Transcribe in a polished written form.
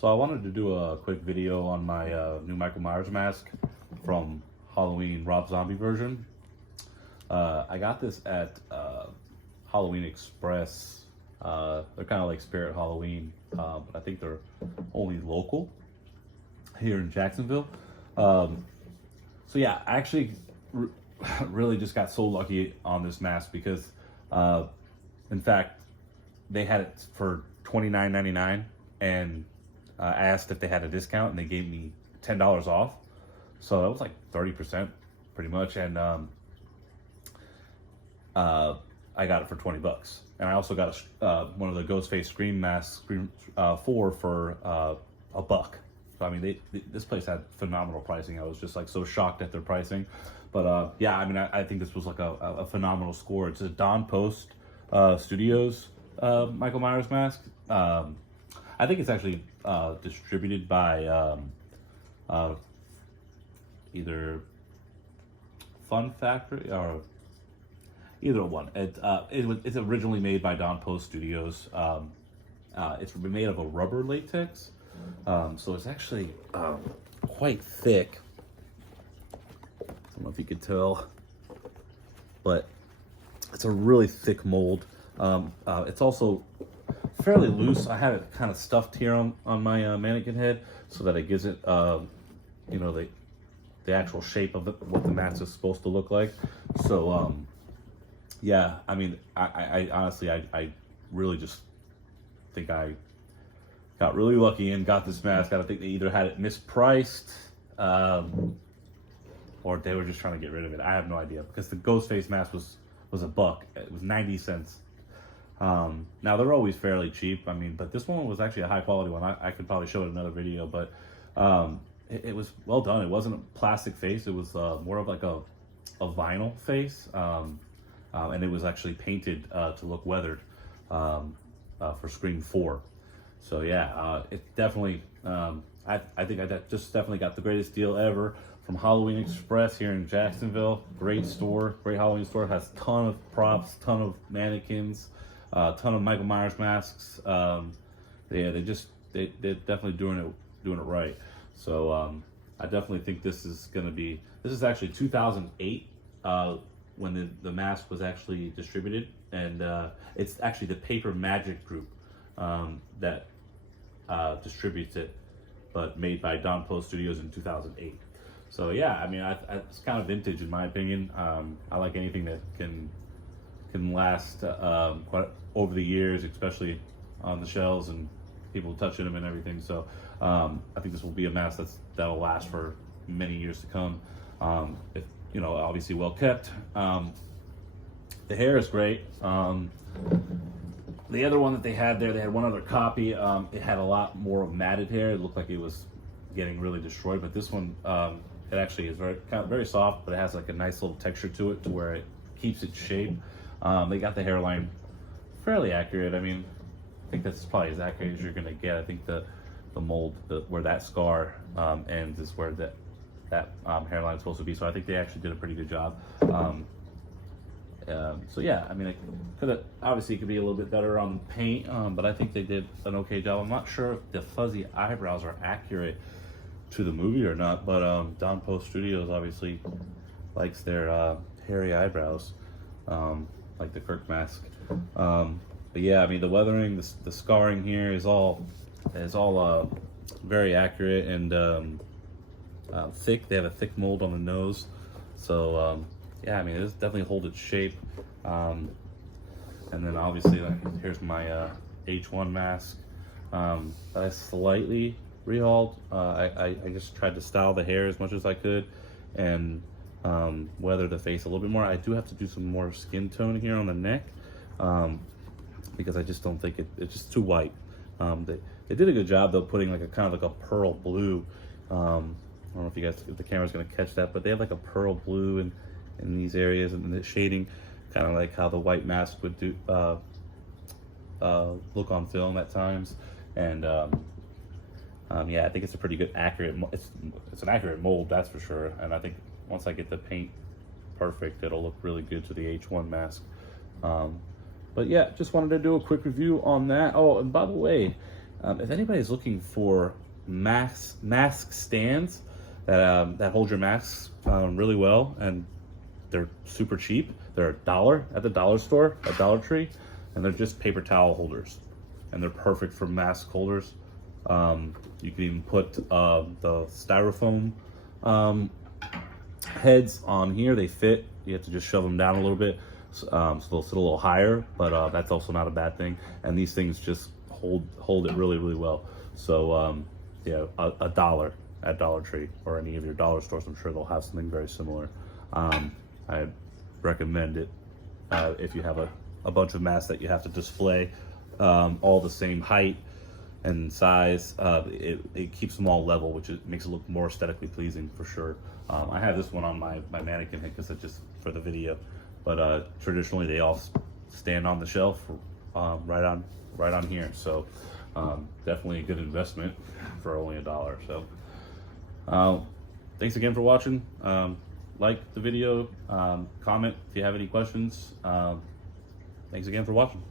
So I wanted to do a quick video on my new Michael Myers mask from Halloween Rob Zombie version. I got this at Halloween Express. They're kind of like Spirit Halloween, but I think they're only local here in Jacksonville. So yeah, I actually really just got so lucky on this mask because, in fact, they had it for $29.99, and I asked if they had a discount, and they gave me $10 off. So it was like 30% pretty much, and I got it for 20 bucks. And I also got one of the Ghostface Scream masks, Scream 4, for a buck. So I mean, this place had phenomenal pricing. I was just like so shocked at their pricing. But yeah, I mean, I think this was like a phenomenal score. It's a Don Post Studios Michael Myers mask. I think it's actually distributed by either Fun Factory or either one. It's originally made by Don Post Studios. It's made of a rubber latex, so it's actually quite thick. I don't know if you could tell, but it's a really thick mold. It's also fairly loose. I had it kind of stuffed here on my mannequin head so that it gives it, you know, the actual shape of what the mask is supposed to look like. So yeah, I mean, I honestly, I really just think I got really lucky and got this mask. I think they either had it mispriced, or they were just trying to get rid of it. I have no idea, because the Ghostface mask was a buck. It was 90 cents. Now they're always fairly cheap. I mean, but this one was actually a high quality one. I could probably show it in another video, but it was well done. It wasn't a plastic face. It was more of like a vinyl face, and it was actually painted to look weathered for Scream 4. So yeah, it definitely, I think I just definitely got the greatest deal ever from Halloween Express here in Jacksonville. Great store, great Halloween store. Has a ton of props, ton of mannequins, ton of Michael Myers masks. Yeah, they're definitely doing it right. So I definitely think this is actually 2008 when the mask was actually distributed, and it's actually the Paper Magic Group that distributes it, but made by Don Post Studios in 2008. So yeah, I mean, it's kind of vintage in my opinion. I like anything that can last quite over the years, especially on the shelves and people touching them and everything. So I think this will be a mask that'll last for many years to come. If you know, obviously well kept. The hair is great. The other one that they had there, they had one other copy. It had a lot more matted hair. It looked like it was getting really destroyed, but this one, it actually is very soft, but it has like a nice little texture to it, to where it keeps its shape. They got the hairline fairly accurate. I mean, I think that's probably as accurate as you're gonna get. I think the mold, where that scar ends, is where that hairline is supposed to be. So I think they actually did a pretty good job. So yeah, I mean, it could be a little bit better on the paint, but I think they did an okay job. I'm not sure if the fuzzy eyebrows are accurate to the movie or not, but Don Post Studios obviously likes their hairy eyebrows, like the Kirk mask. But yeah, I mean, the weathering, the scarring here is all very accurate and thick. They have a thick mold on the nose, so yeah, I mean, it does definitely hold its shape. And then obviously, here's my H1 mask that I slightly rehauled. I just tried to style the hair as much as I could and weather the face a little bit more. I do have to do some more skin tone here on the neck, because I just don't think it's just too white. They did a good job though, putting like a kind of like a pearl blue. I don't know if the camera's gonna catch that, but they have like a pearl blue in these areas, and the shading, kind of like how the white mask would do look on film at times. And yeah, I think it's a pretty good it's an accurate mold, that's for sure. And I think once I get the paint perfect, it'll look really good to the H1 mask. But yeah, just wanted to do a quick review on that. Oh, and by the way, If anybody's looking for mask stands that hold your masks really well, and they're super cheap, they're $1 at the dollar store at Dollar Tree, and they're just paper towel holders, and they're perfect for mask holders. You can even put the styrofoam heads on here. They fit. You have to just shove them down a little bit, so they'll sit a little higher, but that's also not a bad thing. And these things just hold it really, really well. So yeah, $1 at Dollar Tree or any of your dollar stores, I'm sure they'll have something very similar. I recommend it if you have a bunch of masks that you have to display all the same height and size. It keeps them all level, which makes it look more aesthetically pleasing for sure. I have this one on my mannequin because it's just for the video, but traditionally they all stand on the shelf right on here. So definitely a good investment for only $1. So thanks again for watching. Like the video, comment if you have any questions. Thanks again for watching.